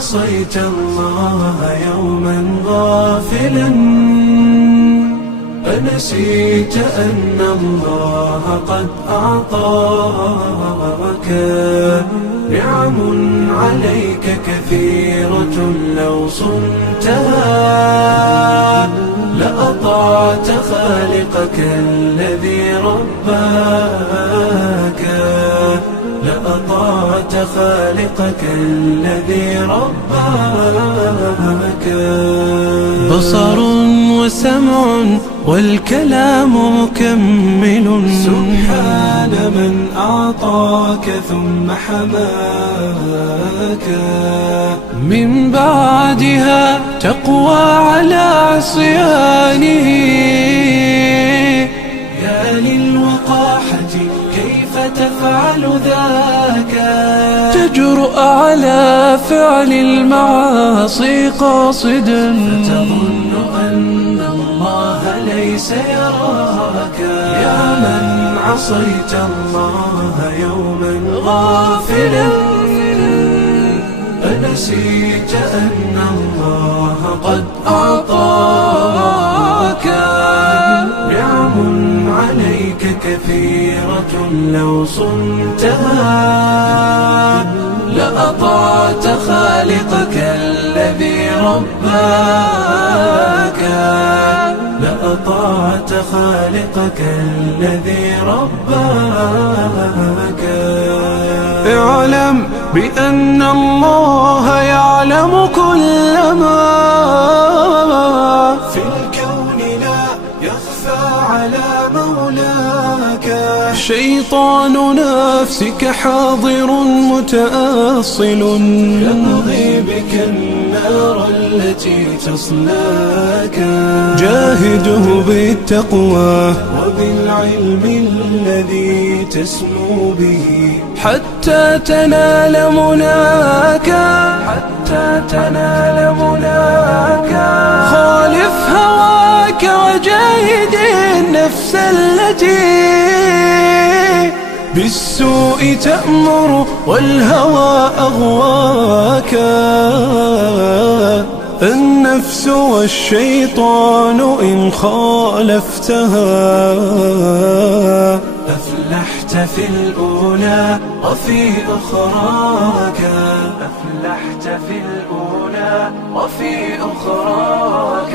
عصيت الله يوما غافلا أنسيت أن الله قد أعطاك نعم عليك كثيرة لو صنتها لأطعت خالقك الذي رباك لأطعت خالقك الذي رباك بصر وسمع والكلام مكمل سبحان من أعطاك ثم حماك من بعدها تقوى على عصيانه يا للوقاحة كيف تفعل ذاك تجرؤ على فعل المعاصي قاصدا فتظن أن الله ليس يراك يا من عصيت الله يوما غافلا أنسيت أن الله قد أعطاك نعم عليك كثيرة لو صنتها لأطعت خالقك الذي رباك لأطعت خالقك الذي رباك اعلم بأن الله يعلم كل ما في الكون لا يخفى على مولاك شيطان نفسك حاضر متأصل يمضي بك النار التي تصلاك جاهده بالتقوى وبالعلم الذي تسمو به حتى تنال مناك حتى تنال مناك خالف هواك وجاهد النفس التي بالسوء تأمر والهوى أغواك النفس والشيطان إن خالفتها أفلحت في الأولى وفي أخراك أفلحت في الأولى وفي أخراك